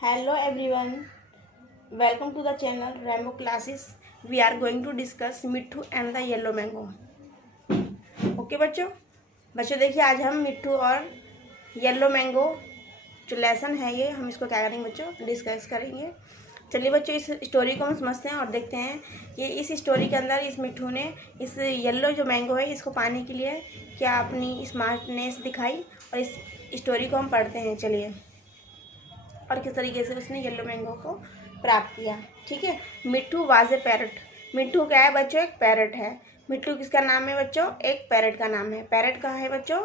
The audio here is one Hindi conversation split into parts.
Hello everyone, welcome to the channel Rainbow Classes. We are going to discuss Mitthu and the yellow mango. Okay बच्चों देखिए आज हम मिट्ठू और येलो मैंगो जो लेसन है ये हम इसको क्या करेंगे बच्चों डिस्कस करेंगे। चलिए बच्चों इस स्टोरी को हम समझते हैं और देखते हैं कि इस स्टोरी के अंदर इस मिट्ठू ने इस येलो जो मैंगो है इसको पाने के लिए क्या अपनी स्मार्टनेस दिखाई और इस स्टोरी को हम पढ़ते हैं। चलिए और किस तरीके से उसने येलो मैंगो को प्राप्त किया। ठीक है, मिट्ठू वाज ए पैरट। मिट्ठू क्या है बच्चों? एक पैरट है। मिट्ठू किसका नाम है बच्चों? एक पैरट का नाम है। पैरट कहाँ है बच्चों?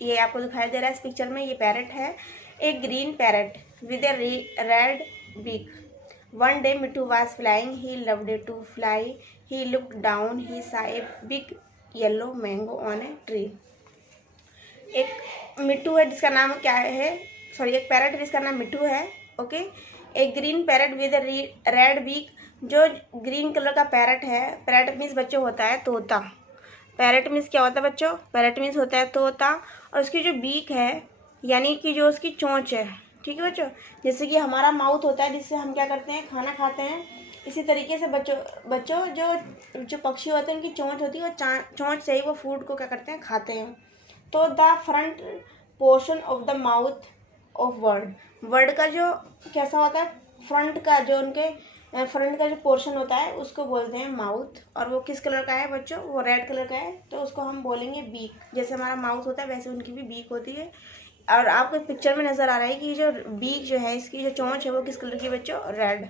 ये आपको दिखाई दे रहा है इस पिक्चर में, ये पैरट है। एक green parrot with a red beak. One day Mitthu was flying, he loved to fly, he looked down, he saw a big yellow mango on a tree. एक मिट्ठू है जिसका नाम क्या है, सॉरी एक पैरट है जिसका नाम मिट्ठू है। ओके, एक green parrot with red beak, जो ग्रीन कलर का पैरट है। पैरट मीन्स बच्चों होता है तोता। पैरट मीन्स क्या होता है बच्चों? पैरट मीन्स होता है तोता। और उसकी जो बीक है यानी कि जो उसकी चोंच है, ठीक है बच्चों, जैसे कि हमारा माउथ होता है जिससे हम क्या करते हैं, खाना खाते हैं, इसी तरीके से बच्चों जो पक्षी होते हैं उनकी चोंच होती है, वो चोंच से ही वो फूड को क्या करते हैं, खाते हैं। तो the front portion of the mouth of word का जो कैसा होता है, फ्रंट का जो उनके फ्रंट का जो पोर्शन होता है उसको बोलते हैं माउथ। और वो किस कलर का है बच्चों? वो रेड कलर का है, तो उसको हम बोलेंगे बीक। जैसे हमारा माउथ होता है वैसे उनकी भी बीक होती है। और आपको पिक्चर में नज़र आ रहा है कि जो बीक जो है, इसकी जो चोंच है वो किस कलर की बच्चों? Red.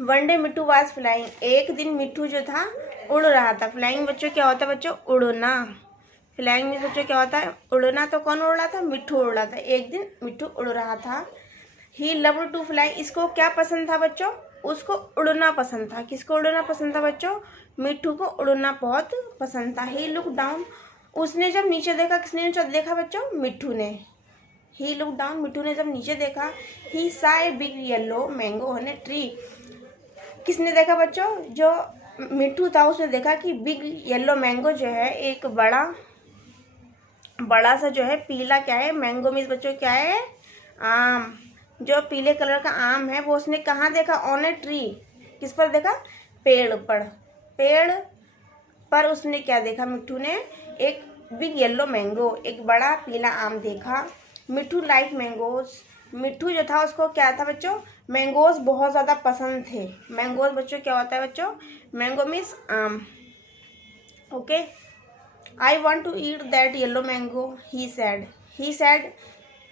One day Mitthu was flying. एक दिन मिट्ठू जो था उड़ रहा था। फ्लाइंग बच्चों क्या होता है बच्चों? उड़ना। फ्लाइंग में बच्चों क्या होता है? उड़ना। तो कौन उड़ रहा था? मिट्ठू उड़ रहा था। एक दिन मिट्ठू उड़ रहा था। He loved to fly. इसको क्या पसंद था बच्चों? उसको उड़ना पसंद था। किसको उड़ना पसंद था बच्चों? मिट्ठू को उड़ना बहुत पसंद था। ही लुक डाउन। उसने जब नीचे देखा, किसने देखा बच्चों? मिट्ठू ने। ही लुक डाउन। मिट्ठू ने जब नीचे देखा, ही saw a big yellow mango on a tree. किसने देखा बच्चों? जो मिट्ठू था उसने देखा कि बिग येलो मैंगो जो है, एक बड़ा सा जो है पीला क्या है, मैंगो मीन्स बच्चों क्या है? आम। जो पीले कलर का आम है वो उसने कहाँ देखा? On a tree. किस पर देखा? पेड़ पर उसने क्या देखा? मिट्ठू ने एक बिग येलो मैंगो, एक बड़ा पीला आम देखा। मिट्ठू लाइक मैंगोज। मिट्ठू जो था उसको क्या था बच्चों? मैंगोज बहुत ज़्यादा पसंद थे। मैंगोज बच्चों क्या होता है बच्चों? मैंगो मीन्स आम। Okay, I want to eat that yellow mango, he said.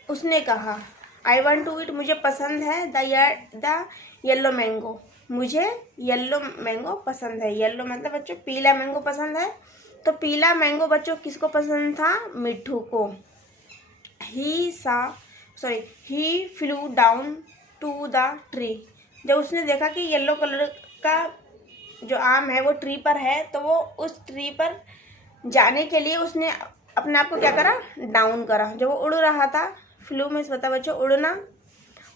उसने कहा, आई वॉन्ट टू ईट, मुझे पसंद है, द येलो मैंगो, मुझे येलो मैंगो पसंद है। येलो मतलब बच्चों पीला मैंगो पसंद है। तो पीला मैंगो बच्चों किसको पसंद था? मिट्ठू को। He flew down to the tree. जब उसने देखा कि येलो कलर का जो आम है वो ट्री पर है, तो वो उस ट्री पर जाने के लिए उसने अपने आप को क्या करा? डाउन करा। जब वो उड़ रहा था, फ्लू में बता बच्चों उड़ना,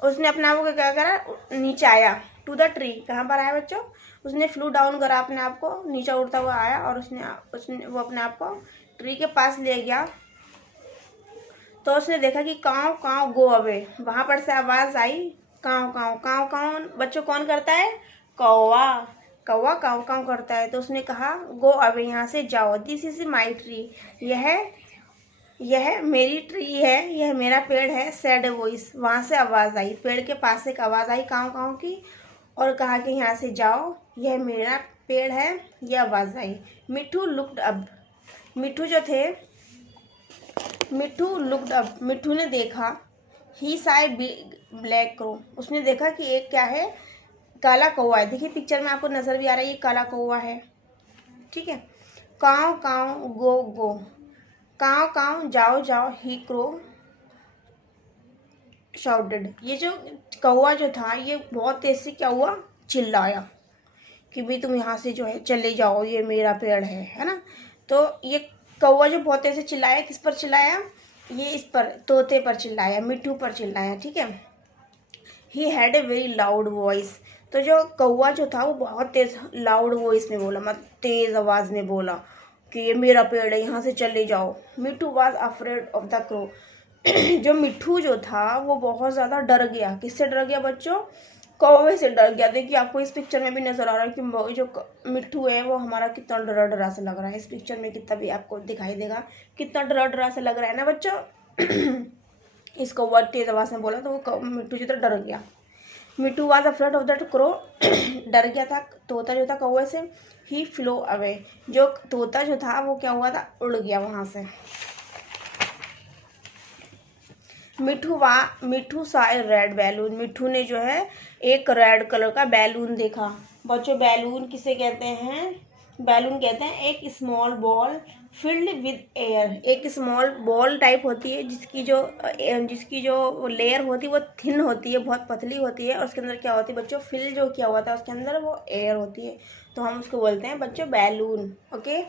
उसने अपने आप को क्या करा? नीचे आया। टू द ट्री कहाँ पर आया बच्चों? उसने फ्लू डाउन करा, अपने आप को नीचे उड़ता हुआ आया और उसने वो अपने आप को ट्री के पास ले गया। तो उसने देखा कि काव काव गो अवे। वहाँ पर से आवाज़ आई काव काव काव काव। बच्चों कौन करता है? कौवा। कौवा काव काव करता है। तो उसने कहा गो अवे, यहाँ से जाओ, दिस इज माई ट्री, यह मेरी ट्री है, यह मेरा पेड़ है। सैड वॉइस, वहाँ से आवाज़ आई, पेड़ के पास से एक आवाज़ आई काव काव की, और कहा कि यहाँ से जाओ, यह मेरा पेड़ है, यह आवाज़ आई। मिट्ठू लुक्ड अप। मिट्ठू जो थे, मिट्ठू लुक्ड अप, मिट्ठू ने देखा। ही साइ ब्लैक क्रो, उसने देखा कि एक क्या है? काला कौवा है। देखिए पिक्चर में आपको नजर भी आ रहा है, ये काला कौवा है। ठीक है, काव काव गो गो, काव काव जाओ जाओ, ही क्रो शाउटेड। ये जो कौवा जो था ये बहुत तेज से क्या हुआ? चिल्लाया कि भाई तुम यहाँ से जो है चले जाओ, ये मेरा पेड़ है ना। तो ये कौवा जो बहुत तेज से चिल्लाया, किस पर चिल्लाया? ये इस पर, तोते पर चिल्लाया, मिट्ठू पर चिल्लाया। ठीक है, he had a very loud voice. तो जो कौवा जो था वो बहुत तेज लाउड वॉइस में बोला, मतलब तेज आवाज में बोला कि ये मेरा पेड़ है, यहाँ से चले जाओ। मिट्ठू was afraid of the crow. जो मिट्ठू जो था वो बहुत ज़्यादा डर गया। किससे डर गया बच्चों? कौवे से डर गया। देखिए आपको इस पिक्चर में भी नजर आ रहा है कि जो मिट्ठू है वो हमारा कितना डरा डरा से लग रहा है। इस पिक्चर में कितना भी आपको दिखाई देगा कितना डरा डरा से लग रहा है ना बच्चों। इस कौवा तेज आवाज में बोला तो वो मिट्टू जो था डर गया। Mitthu was afraid of that crow, डर गया था तोता जो था कौवे से। ही फ्लो अवे, जो तोता जो था वो क्या हुआ था? उड़ गया वहां से। मिट्ठू सा ए रेड बैलून, मिट्ठू ने जो है एक रेड कलर का बैलून देखा। बच्चों बैलून किसे कहते हैं? बैलून कहते हैं एक small ball filled with air. एक स्मॉल बॉल टाइप होती है जिसकी जो लेयर होती है वो थिन होती है, बहुत पतली होती है, और उसके अंदर क्या होती है बच्चों? फिल जो किया हुआ था उसके अंदर वो एयर होती है, तो हम उसको बोलते हैं बच्चों बैलून। ओके,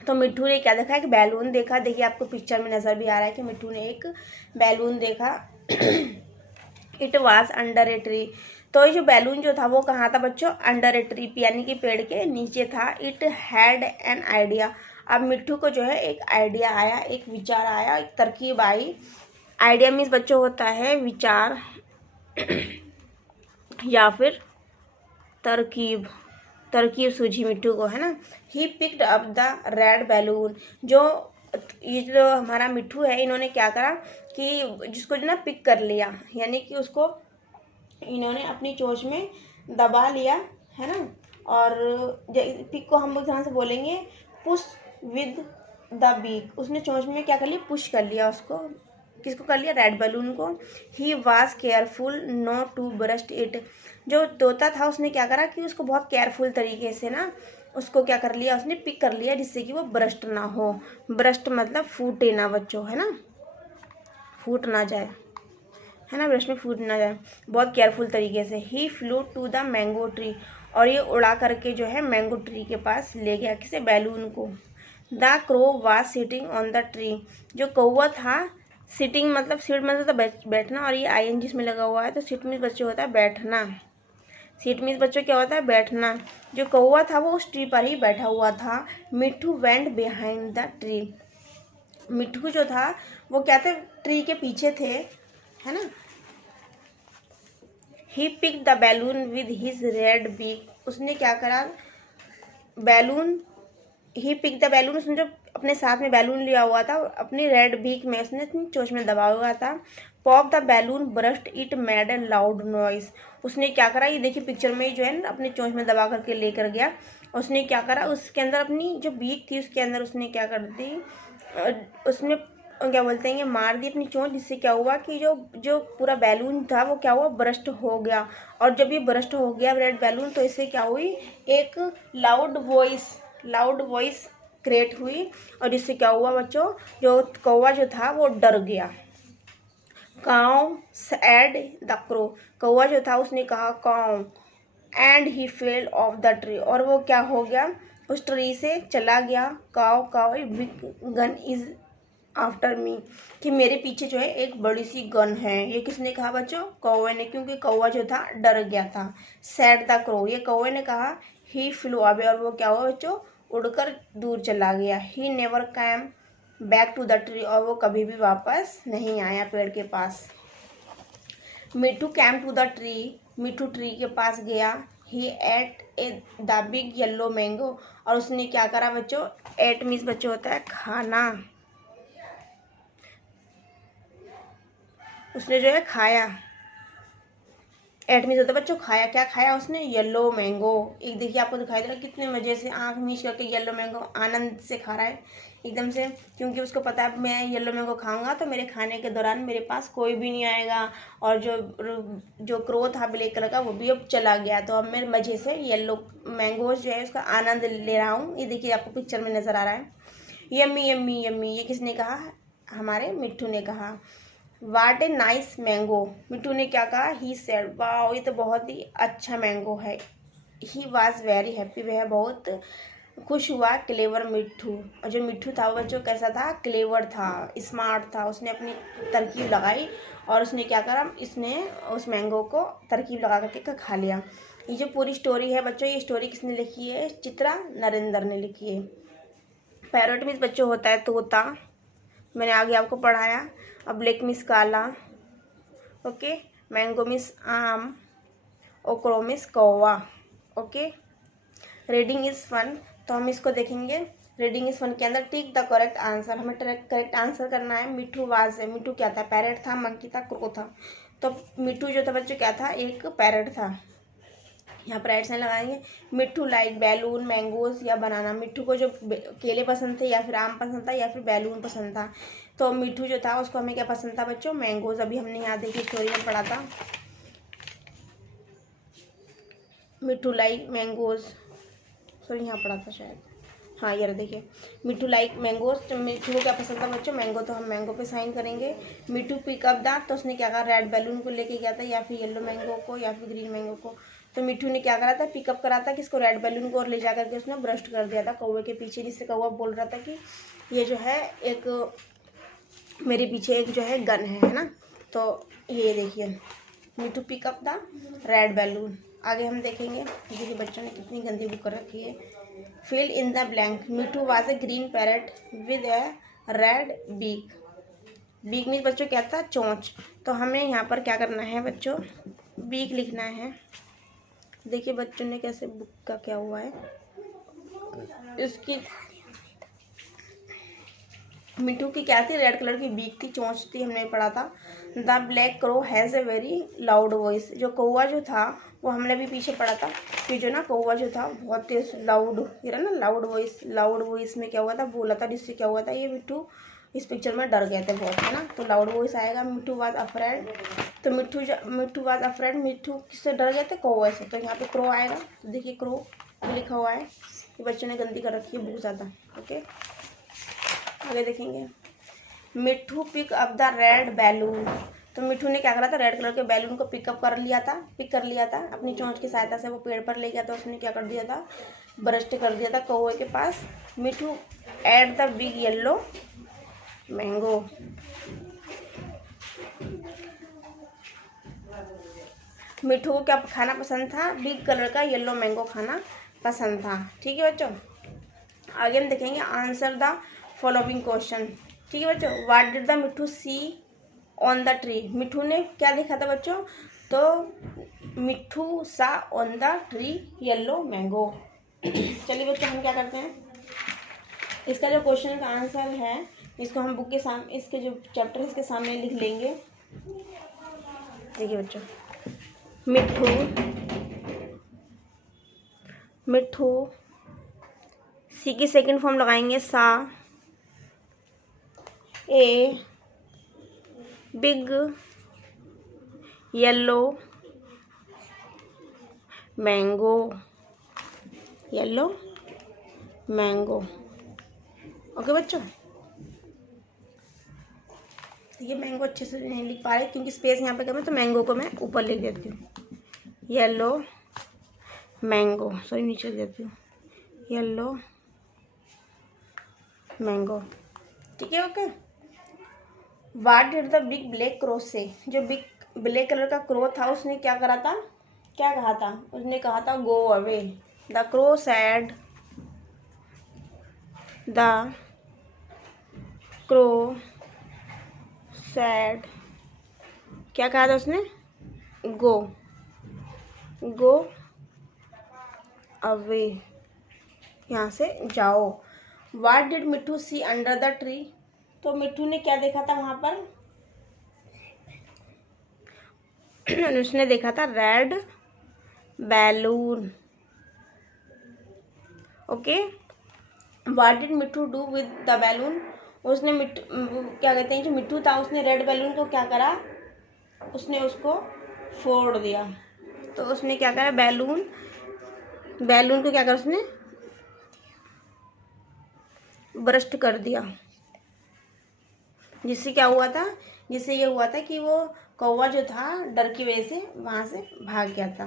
तो मिट्ठू ने क्या देखा? एक बैलून देखा। देखिए आपको पिक्चर में नजर भी आ रहा है कि मिट्ठू ने एक बैलून देखा। It was under a tree, तो ये जो बैलून जो था वो कहाँ था बच्चों? अंडर ए ट्री, यानी कि पेड़ के नीचे था। इट हैड एन आइडिया, अब मिट्ठू को जो है एक आइडिया आया, एक विचार आया, एक तरकीब आई। आइडिया मीन्स बच्चों होता है विचार या फिर तरकीब। तरकीब सूझी मिट्टू को, है ना। He picked up the red balloon, ये जो हमारा मिट्टू है इन्होंने क्या करा कि जिसको जो ना पिक कर लिया, यानी कि उसको इन्होंने अपनी चोंच में दबा लिया, है ना। और पिक को हम लोग ध्यान से बोलेंगे पुश विद द बीक, उसने चोंच में क्या कर लिया? पुश कर लिया उसको। किसको कर लिया? रेड बैलून को। He was careful not to burst it, जो तोता था उसने क्या करा कि उसको बहुत केयरफुल तरीके से ना उसको क्या कर लिया? उसने पिक कर लिया जिससे कि वो ब्रस्ट ना हो। ब्रस्ट मतलब फूटे ना बच्चों, है ना, फूट ना जाए, है ना, ब्रश में फूट ना जाए, बहुत केयरफुल तरीके से। He flew to the mango tree, और ये उड़ा करके जो है मैंगो ट्री के पास ले गया। किसे? बैलून को। The crow was sitting on the tree, जो कौवा था, सिटिंग मतलब सीट मतलब तो बैठना, और ये आई एन जी में लगा हुआ है, तो सीट मीन्स बच्चों होता है बैठना। सीट मीन्स बच्चों क्या होता है? बैठना। जो कौवा था वो उस ट्री पर ही बैठा हुआ था। मिट्ठू वेंट बिहाइंड द ट्री, मिट्ठू जो था वो क्या थे? ट्री के पीछे थे, है ना। He pick the balloon with his red beak, उसने क्या करा? Balloon, he pick the balloon, उसने जो अपने साथ में बैलून लिया हुआ था अपनी रेड बीक में उसने अपनी चोंच में दबा हुआ था। Pop the balloon burst it made a loud noise, उसने क्या करा? ये देखिए पिक्चर में जो है ना अपनी चोंच में दबा करके लेकर गया। उसने क्या करा? उसके अंदर अपनी जो बीक थी उसके अंदर उसने क्या कर दी? उसमें क्या बोलते हैं, ये मार दी अपनी चोंच, जिससे क्या हुआ कि जो पूरा बैलून था वो क्या हुआ? ब्रस्ट हो गया। और जब ये ब्रस्ट हो गया रेड बैलून, तो इससे क्या हुई? एक लाउड वॉइस क्रिएट हुई, और इससे क्या हुआ बच्चों? जो कौवा जो था वो डर गया। काऊ सैड द क्रो, कौवा जो था उसने कहा caw, and he fell off the tree, और वो क्या हो गया? उस ट्री से चला गया। Caw caw big gun is after me, कि मेरे पीछे जो है एक बड़ी सी गन है। ये किसने कहा बच्चों? कौवे ने, क्योंकि कौवा जो था डर गया था। सैड द क्रो, ये कौवे ने कहा। ही फ्लू अवे, और वो क्या हुआ बच्चों? उड़कर दूर चला गया। He never came back to the tree, और वो कभी भी वापस नहीं आया पेड़ के पास। Mitthu came to the tree, Mitthu tree के पास गया। He ate a the big yellow mango, और उसने क्या करा बच्चों? एट मीन्स बच्चों होता है खाना, उसने जो है खाया। एट मीन्स होता है बच्चों खाया। क्या खाया उसने? Yellow mango. एक देखिए आपको दिखाई दे रहा है कितने मजे से आंख मीच करके येलो मैंगो आनंद से खा रहा है एकदम से, क्योंकि उसको पता है मैं येलो मैंगो खाऊंगा तो मेरे खाने के दौरान मेरे पास कोई भी नहीं आएगा। और जो क्रो था ब्लैक कलर का वो भी अब चला गया, तो अब मैं मजे से येलो मैंगो जो है उसका आनंद ले रहा हूँ। ये देखिए आपको पिक्चर में नजर आ रहा है। यम्मी यम्मी यम्मी, ये किसने कहा? हमारे मिट्ठू ने कहा। वाट ए नाइस मैंगो, मिट्टू ने क्या कहा? ही सेड, वाओ ये तो बहुत ही अच्छा मैंगो है। ही वॉज वेरी हैप्पी, वह बहुत खुश हुआ। क्लेवर मिट्ठू, और जो मिट्ठू था वो बच्चों कैसा था? क्लेवर था, स्मार्ट था। उसने अपनी तरकीब लगाई और उसने क्या करा? इसने उस मैंगो को तरकीब लगा करके खा लिया। ये जो पूरी स्टोरी है बच्चों, ये स्टोरी किसने लिखी है? चित्रा नरेंद्र ने लिखी है। पैरोट मीन्स बच्चों होता है तोता, मैंने आगे आपको पढ़ाया। अब ब्लैक मीन्स काला, ओके, मैंगो मीन्स आम, ओक्रो मीन्स कौवा, ओके। रीडिंग इज फन, तो हम इसको देखेंगे। रीडिंग इज फन के अंदर टिक द करेक्ट आंसर, हमें करेक्ट आंसर करना है। मिट्ठू वाज है, मिट्ठू क्या था? पैरेट था, मंकी था, क्रो था। तो मिट्ठू जो था बच्चों क्या था? एक पैरेट था। यहाँ पर राइट साइड लगाएंगे। मिट्ठू लाइक बैलून, मैंगोज या बनाना। मिट्ठू को जो केले पसंद थे, या फिर आम पसंद था, या फिर बैलून पसंद था। तो मिट्ठू जो था उसको हमें क्या पसंद था बच्चों? मैंगोज। अभी हमने यहाँ देखिए स्टोरी में पढ़ा था, मिट्ठू लाइक मैंगोज, सॉरी यहाँ पढ़ा था शायद, हाँ ये देखिए, मिट्ठू लाइक मैंगोज। तो मिट्ठू को क्या पसंद था बच्चों? मैंगो। तो हम मैंगो पे साइन करेंगे। मिट्ठू पिकअप द, तो उसने क्या कहा? रेड बैलून को लेके गया था, या फिर येलो मैंगो को, या फिर ग्रीन मैंगो को। तो मिट्ठू ने क्या करा था? पिकअप करा था किसको? रेड बैलून को, और ले जा करके उसने ब्रस्ट कर दिया था कौवे के पीछे, जिससे कौवा बोल रहा था कि ये जो है एक मेरे पीछे एक जो है गन है ना। तो ये देखिए, मिट्ठू पिकअप द रेड बैलून। आगे हम देखेंगे, देखिए बच्चों ने कितनी गंदी बुक कर रखी है। Fill in the blank. Mitthu was a green parrot with a red beak. Beak means बच्चों क्या था? चोंच। तो हमें यहाँ पर क्या करना है बच्चों? बीक लिखना है। देखिए बच्चों ने कैसे बुक का क्या हुआ है इसकी। मिट्ठू की क्या थी? रेड कलर की बीक थी, चोंच थी, हमने पढ़ा था। The black crow has a very loud voice. जो कौवा जो था वो हमने भी पीछे पढ़ा था कि जो ना कौवा जो था बहुत तेज लाउड, ये ना लाउड वॉइस। लाउड वॉइस में क्या हुआ था? बोला था, जिससे क्या हुआ था? ये मिट्ठू इस पिक्चर में डर गए थे बहुत, है ना। तो लाउड वॉइस आएगा। मिट्ठू वाज अफ्रेड, तो मिट्ठू वाज अफ्रेड, मिट्ठू किससे डर गए थे? कौवे से। तो यहाँ पे क्रो आएगा। तो देखिए क्रो लिखा हुआ है, ये बच्चों ने गंदी कर रखी है बहुत ज़्यादा, ओके। आगे देखेंगे, Mitthu pick up the red balloon. तो मिट्ठू ने क्या करा था? रेड कलर के बैलून को पिक कर लिया था अपनी चोंच की सहायता से। वो पेड़ पर ले गया था, उसने क्या कर दिया था? ब्रस्ट कर दिया था कौवे के पास। मिट्ठू at the big yellow mango. मिट्ठू को क्या खाना पसंद था? बिग कलर का येलो मैंगो खाना पसंद था, ठीक है बच्चों। आगे हम देखेंगे, आंसर द फॉलोइंग क्वेश्चन, ठीक है बच्चों। What did the Mitthu C on the tree. मिट्ठू ने क्या देखा था बच्चों? तो मिट्ठू सा on the tree yellow mango. चलिए बच्चों हम क्या करते हैं, इसका जो क्वेश्चन का आंसर है इसको हम बुक के सामने, इसके जो चैप्टर है इसके सामने लिख लेंगे। देखिए बच्चों, मिट्ठू सी की सेकंड फॉर्म लगाएंगे सा, a big yellow mango, yellow mango, okay बच्चों। ये मैंगो अच्छे से नहीं लिख पा रहे क्योंकि स्पेस यहाँ पे कम है, तो मैंगो को मैं ऊपर लिख देती हूँ, येलो मैंगो, सॉरी नीचे लिख देती हूँ, येलो मैंगो, ठीक है, okay. What did the big black crow से। जो बिग ब्लैक कलर का क्रो था उसने क्या करा था? क्या कहा था? उसने कहा था go away. The crow sad, the crow sad, क्या कहा था उसने? गो अवे, यहाँ से जाओ। What did Mitthu C under the tree. तो मिट्ठू ने क्या देखा था वहां पर? उसने देखा था red balloon, okay. What did Mitthu do with the balloon. उसने क्या कहते हैं, जो मिट्ठू था उसने रेड बैलून को क्या करा? उसने उसको फोड़ दिया। तो उसने क्या करा? बैलून को क्या करा? उसने ब्रस्ट कर दिया, जिससे क्या हुआ था? जिससे ये हुआ था कि वो कौवा जो था डर की वजह से वहां से भाग गया था।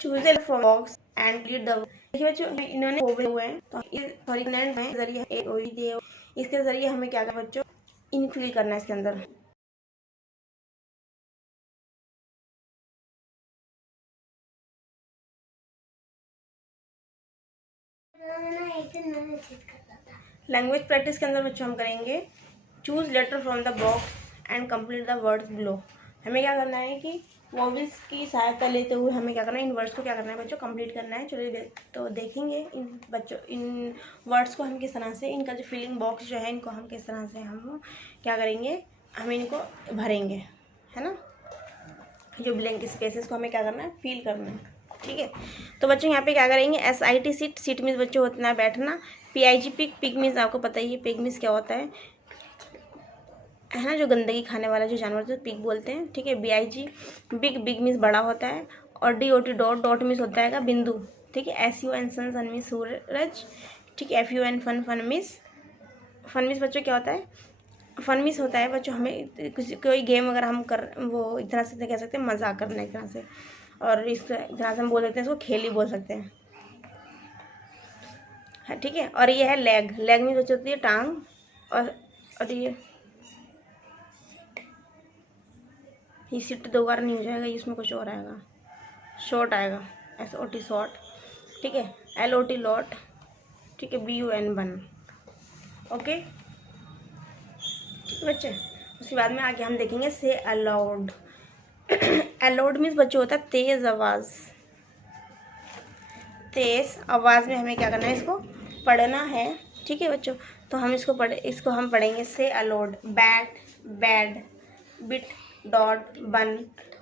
Choose frogs and lead the. देखिए बच्चों, इन्होंने होवे हुए हैं, तो सॉरी के जरिए इसके जरिए हमें क्या करना बच्चों? इनफिल करना है इसके अंदर। लैंग्वेज प्रैक्टिस के अंदर बच्चों हम करेंगे choose letter from the box and complete the words below. हमें क्या करना है कि वॉवेल्स की सहायता लेते हुए हमें क्या करना है, इन वर्ड्स को क्या करना है बच्चों, कंप्लीट करना है। चलिए तो देखेंगे इन वर्ड्स को हम किस तरह से, इनका जो फिलिंग बॉक्स जो है इनको हम किस तरह से हम क्या करेंगे, हम इनको भरेंगे, है ना। जो ब्लैंक स्पेसेस को हमें क्या करना है, फिल करना है, ठीक है। तो बच्चों यहाँ पे क्या करेंगे, SIT सीट, सीट मीन्स बच्चों होता है बैठना, PIG पिग, पिग मीन्स आपको पता ही है पिग मीन्स क्या होता है ना, जो गंदगी खाने वाला जो जानवर तो पिग बोलते हैं, ठीक है। BIG बिग, बिग मीन्स बड़ा होता है। और DOT डॉट, डॉट मीन्स होता है बिंदु, ठीक है। SUN सन, सन मीन्स सूरज, ठीक है। FUN फन, फन मीन्स बच्चों क्या होता है, फन मीन्स होता है बच्चों हमें कोई गेम अगर हम कर, वो एक तरह से कह सकते हैं मजाक करना एक तरह से, और इस तरह से हम बोल सकते हैं इसको खेल ही बोल सकते हैं, हाँ ठीक है। और ये है लेग, लेग मीन्स बच्चों होती है टांग, और ये सिट दो बार नहीं हो जाएगा, इसमें कुछ और आएगा, शॉर्ट आएगा, SOT शॉर्ट, ठीक है। LOT लॉट, ठीक है। BUN बन, ओके बच्चे। उसके बाद में आगे हम देखेंगे से अलाउड। अलाउड मीन्स बच्चों होता है तेज आवाज़, तेज आवाज़ में हमें क्या करना है, इसको पढ़ना है, ठीक है बच्चों। तो हम इसको हम पढ़ेंगे say aloud. Bat, bad, bit, dot, bun,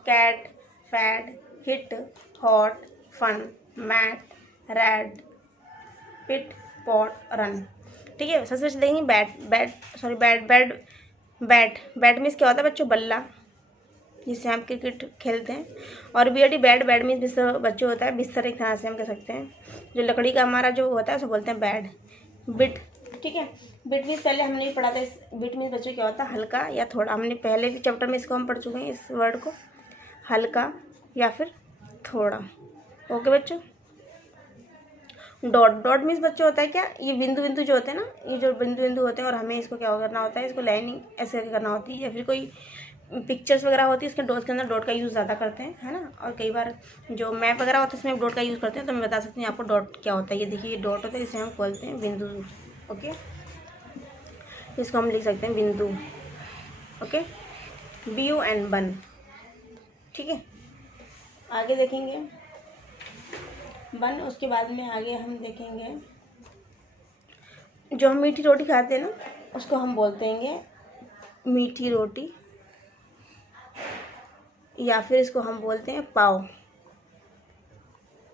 cat, fad, hit, hot, fun, mat, rad, pit, pot, run, ठीक है। सबसे पहले देखेंगे बैट मीन्स क्या होता है बच्चों, बल्ला, जिससे हम क्रिकेट खेलते हैं। और BOD बैड मीन्स बिस्तर बच्चों होता है, बिस्तर एक तरह से हम कह सकते हैं, जो लकड़ी का हमारा जो होता है उसे बोलते हैं बैड। बिट, ठीक है। बिट मीन्स पहले हमने भी पढ़ा था, बिट मीन्स बच्चों क्या होता है, हल्का या थोड़ा, हमने पहले भी चैप्टर में इसको हम पढ़ चुके हैं, इस वर्ड को, हल्का या फिर थोड़ा, ओके बच्चों। डॉट, डॉट मीन्स बच्चों होता है क्या, ये बिंदु बिंदु जो होते हैं ना, ये जो बिंदु बिंदु होते हैं, और हमें इसको क्या करना होता है, इसको लाइनिंग ऐसे करना होती है, या फिर कोई पिक्चर्स वगैरह होती है इसके डॉट के अंदर डॉट का यूज़ ज़्यादा करते हैं, है ना। और कई बार जो मैप वगैरह होता है उसमें डॉट का यूज़ करते हैं, तो मैं बता सकती हूँ आपको डॉट क्या होता है। ये देखिए, ये डॉट होता है, इसे हम बोलते हैं बिंदु, ओके। इसको हम लिख सकते हैं बिंदु, ओके। BUN बन, ठीक है। आगे देखेंगे बन, उसके बाद में आगे हम देखेंगे जो हम मीठी रोटी खाते हैं ना, उसको हम बोलते हैं मीठी रोटी, या फिर इसको हम बोलते हैं पाव,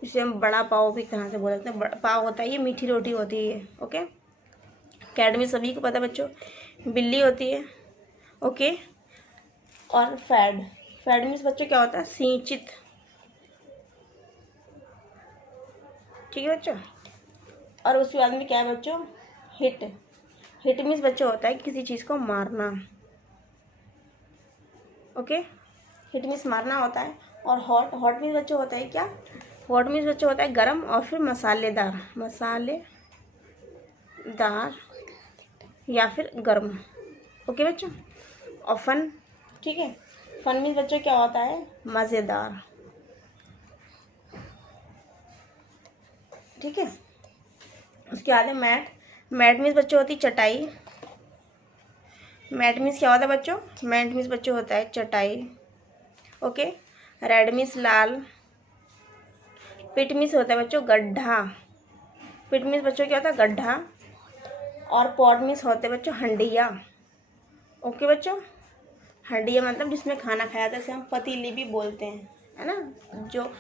इसे हम बड़ा पाव भी तरह से बोल सकते हैं। पाव होता है, ये मीठी रोटी होती है, ओके। कैट में सभी को पता है बच्चों, बिल्ली होती है, ओके। और फैड, फैड मीन्स बच्चों क्या होता है, सिंचित, ठीक है बच्चों। और उसके बाद में क्या है बच्चों, हिट, हिट मीन्स बच्चों होता है किसी चीज़ को मारना, ओके। हिट मीन्स मारना होता है। और हॉट, हॉट मीन्स बच्चों होता है क्या, हॉट मीन्स बच्चों होता है गरम, और फिर मसालेदार, मसालेदार या फिर गर्म, ओके बच्चों। और फन, ठीक है। फन मीन्स बच्चों क्या होता है, मज़ेदार, ठीक है। उसके बाद मैट, मैट मीन्स बच्चों होती चटाई, मैट मीन्स क्या होता है बच्चों, मैट मीन्स बच्चों होता है चटाई, ओके। रेड मीन्स लाल, पिट मीन्स होता है बच्चों गड्ढा, पिट मीन्स बच्चों क्या होता है गड्ढा। और पॉट मीन्स होते हैं बच्चों हंडिया, ओके बच्चों। हंडिया मतलब जिसमें खाना खाया जाता है, जैसे हम पतीली भी बोलते हैं, है ना, जो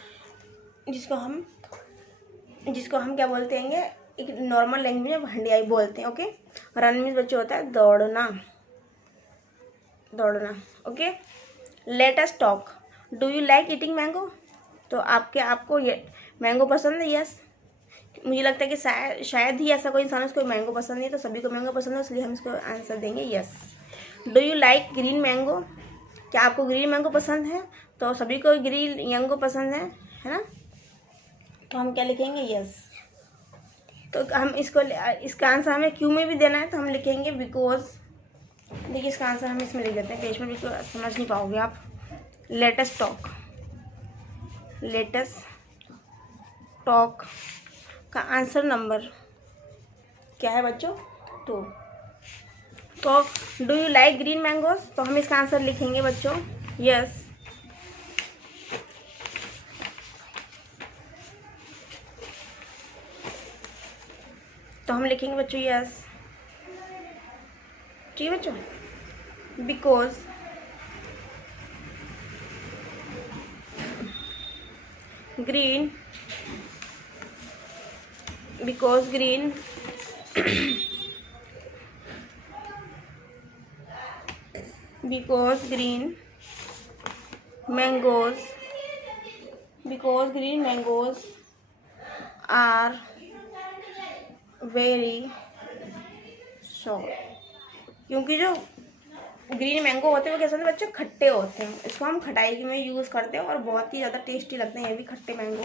जिसको हम क्या बोलते हैं, एक नॉर्मल लैंग्वेज में हंडिया ही बोलते हैं, ओके। रन मीन्स बच्चों होता है दौड़ना, दौड़ना, okay. Let us talk, do you like eating mango, तो आपको ये मैंगो पसंद है, यस। मुझे लगता है कि शायद ही ऐसा कोई इंसान उसको मैंगो पसंद नहीं है, तो सभी को मैंगो पसंद है, इसलिए हम इसको आंसर देंगे yes. Do you like green mango, क्या आपको ग्रीन मैंगो पसंद है, तो सभी को ग्रीन मैंगो पसंद है ना, तो हम क्या लिखेंगे यस। तो हम इसका आंसर हमें क्यों में भी देना है, तो हम लिखेंगे बिकॉज, देखिए इसका आंसर हम इसमें लिख देते हैं, पेज में भी समझ नहीं पाओगे आप। लेटेस्ट टॉक, लेटेस्ट टॉक का आंसर नंबर क्या है बच्चों, 2। तो do you like green mangoes, तो हम इसका आंसर लिखेंगे बच्चों यस। तो हम लिखेंगे बच्चों यस, ठीक है बच्चों, because green, because green because green mangoes, because green mangoes are very sour, क्योंकि जो ग्रीन मैंगो होते हैं वो कैसे होते हैं बच्चों, खट्टे होते हैं। इसको हम खटाई में यूज़ करते हैं और बहुत ही ज़्यादा टेस्टी लगते हैं ये भी खट्टे मैंगो,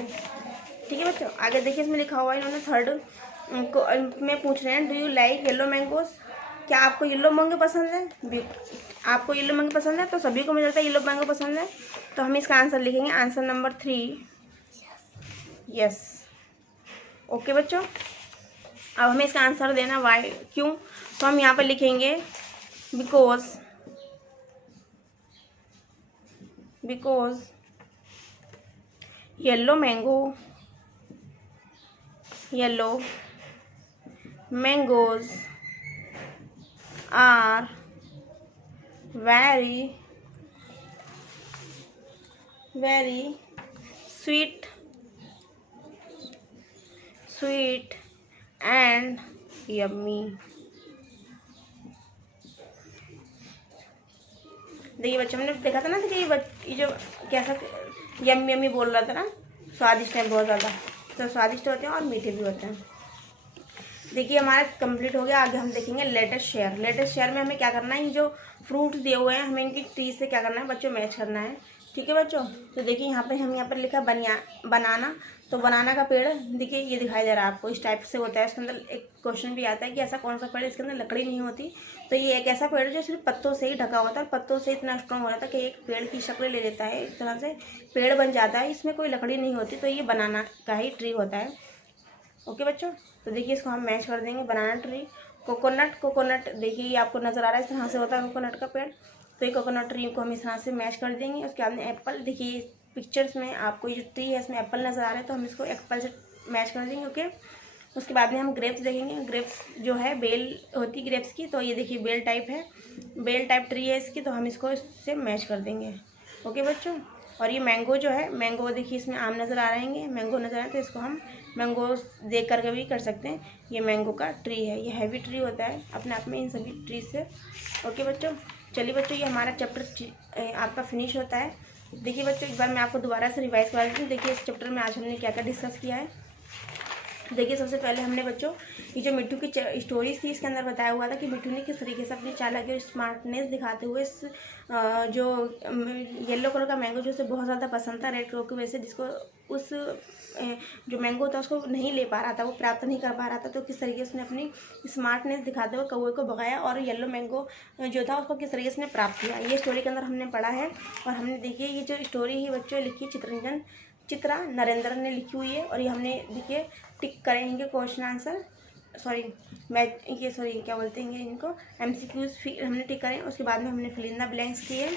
ठीक है बच्चों। आगे देखिए इसमें लिखा हुआ है, इन्होंने थर्ड में पूछ रहे हैं do you like yellow mangoes, क्या आपको येलो मैंगो पसंद है? आपको येलो मैंगो पसंद है, तो सभी को मुझे लगता है येलो मैंगो पसंद है, तो हम इसका आंसर लिखेंगे आंसर नंबर 3 यस। ओके बच्चों, अब हमें इसका आंसर देना वाई क्यों, तो हम यहाँ पर लिखेंगे because yellow mangoes are very sweet and yummy। देखिए बच्चों, हमने देखा था ना कि ये जो कैसा यम्मी बोल रहा था ना, स्वादिष्ट है बहुत ज़्यादा, तो स्वादिष्ट होते हैं और मीठे भी होते हैं। देखिए हमारा कंप्लीट हो गया। आगे हम देखेंगे लेटेस्ट शेयर। लेटेस्ट शेयर में हमें क्या करना है, ये जो फ्रूट्स दिए हुए हैं हमें इनकी ट्री से क्या करना है बच्चों, मैच करना है, ठीक है बच्चों। तो देखिए यहाँ पर लिखा बनाना, तो बनाना का पेड़ देखिए ये दिखाई दे रहा है आपको, इस टाइप से होता है। इसके अंदर एक क्वेश्चन भी आता है कि ऐसा कौन सा पेड़ इसके अंदर लकड़ी नहीं होती, तो ये एक ऐसा पेड़ जो सिर्फ पत्तों से ही ढका होता है, पत्तों से इतना स्ट्रॉन्ग हो जाता है कि एक पेड़ की शक्ल ले लेता है, इस तरह से पेड़ बन जाता है, इसमें कोई लकड़ी नहीं होती, तो ये बनाना का ही ट्री होता है। ओके बच्चों, तो देखिए इसको हम मैच कर देंगे, बनाना ट्री। कोकोनट देखिए ये आपको नज़र आ रहा है, इस तरह से होता है कोकोनट का पेड़, तो ये कोकोनट ट्री को हम इस तरह से मैच कर देंगे। उसके बाद में एप्पल, देखिए पिक्चर्स में आपको ये जो ट्री है इसमें एप्पल नज़र आ रहा है, तो हम इसको एप्पल से मैच कर देंगे। ओके, उसके बाद में हम ग्रेप्स देखेंगे। ग्रेप्स जो है बेल होती है ग्रेप्स की, तो ये देखिए बेल टाइप है, बेल टाइप ट्री है इसकी, तो हम इसको इससे मैच कर देंगे। ओके बच्चों, और ये मैंगो जो है, मैंगो देखिए इसमें आम नज़र आ रहे हैं, मैंगो नज़र आ रहे हैं, तो इसको हम मैंगो देख करके भी कर सकते हैं। ये मैंगो का ट्री है, ये हैवी ट्री होता है अपने आप में इन सभी ट्री से। ओके बच्चों, चलिए बच्चों ये हमारा चैप्टर आपका फिनिश होता है। देखिए बच्चों एक बार मैं आपको दोबारा से रिवाइज करा देती हूँ। देखिए इस चैप्टर में आज हमने क्या क्या डिस्कस किया है। देखिए सबसे पहले हमने बच्चों ये जो मिट्टू की स्टोरीज थी, इसके अंदर बताया हुआ था कि मिट्टू ने किस तरीके से अपनी चालाकी और स्मार्टनेस दिखाते हुए इस जो येलो कलर का मैंगो जो उसे बहुत ज़्यादा पसंद था रेड कलर की वजह से, जिसको उस जो मैंगो था उसको नहीं ले पा रहा था, वो प्राप्त नहीं कर पा रहा था, तो किस तरीके से उसने अपनी स्मार्टनेस दिखाते हुए कौवे को भगाया और येलो मैंगो जो था उसको किस तरीके से प्राप्त किया, ये स्टोरी के अंदर हमने पढ़ा है। और हमने देखिए ये जो स्टोरी है बच्चों लिखी चित्रा नरेंद्र ने लिखी हुई है, और ये हमने देखिए टिक करेंगे क्वेश्चन आंसर, क्या बोलते हैं इनको, MCQs हमने टिक करें। उसके बाद में हमने फिल इन द ब्लैंक्स किए,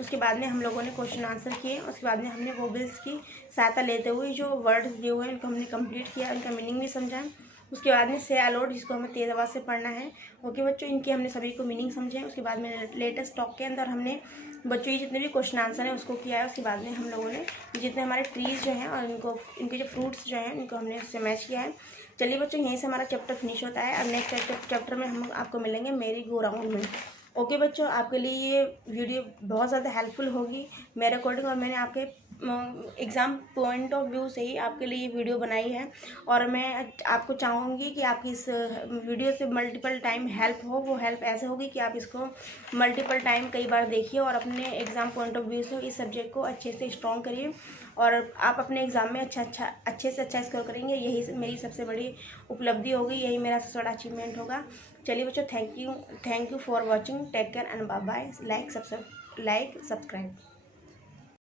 उसके बाद में हम लोगों ने क्वेश्चन आंसर किए, उसके बाद में हमने वोबल्स की सहायता लेते हुए जो वर्ड्स दिए हुए हैं उनको हमने कंप्लीट किया, उनका मीनिंग भी समझा। उसके बाद में से अलोड जिसको हमें तेज आवाज़ से पढ़ना है। ओके बच्चों, इनके हमने सभी को मीनिंग समझे। उसके बाद में लेटेस्ट टॉक के अंदर हमने बच्चों ये जितने भी क्वेश्चन आंसर हैं उसको किया है। उसके बाद में हम लोगों ने जितने हमारे ट्रीज जो हैं और इनके जो फ्रूट्स जो हैं इनको हमने उससे मैच किया है। चलिए बच्चों यहीं से हमारा चैप्टर फिनिश होता है। अब नेक्स्ट चैप्टर में हम आपको मिलेंगे मेरी गो राउंड में। ओके बच्चों, आपके लिए ये वीडियो बहुत ज़्यादा हेल्पफुल होगी मेरे अकॉर्डिंग, और मैंने आपके एग्ज़ाम पॉइंट ऑफ व्यू से ही आपके लिए ये वीडियो बनाई है। और मैं आपको चाहूँगी कि आपकी इस वीडियो से मल्टीपल टाइम हेल्प हो। वो हेल्प ऐसे होगी कि आप इसको मल्टीपल टाइम कई बार देखिए और अपने एग्ज़ाम पॉइंट ऑफ व्यू से इस सब्जेक्ट को अच्छे से स्ट्रॉन्ग करिए, और आप अपने एग्ज़ाम में अच्छे से अच्छा स्कोर करेंगे। यही मेरी सबसे बड़ी उपलब्धि होगी, यही मेरा सबसे बड़ा अचीवमेंट होगा। चलिए बच्चों, thank you for watching, take care and bye bye. Like subscribe.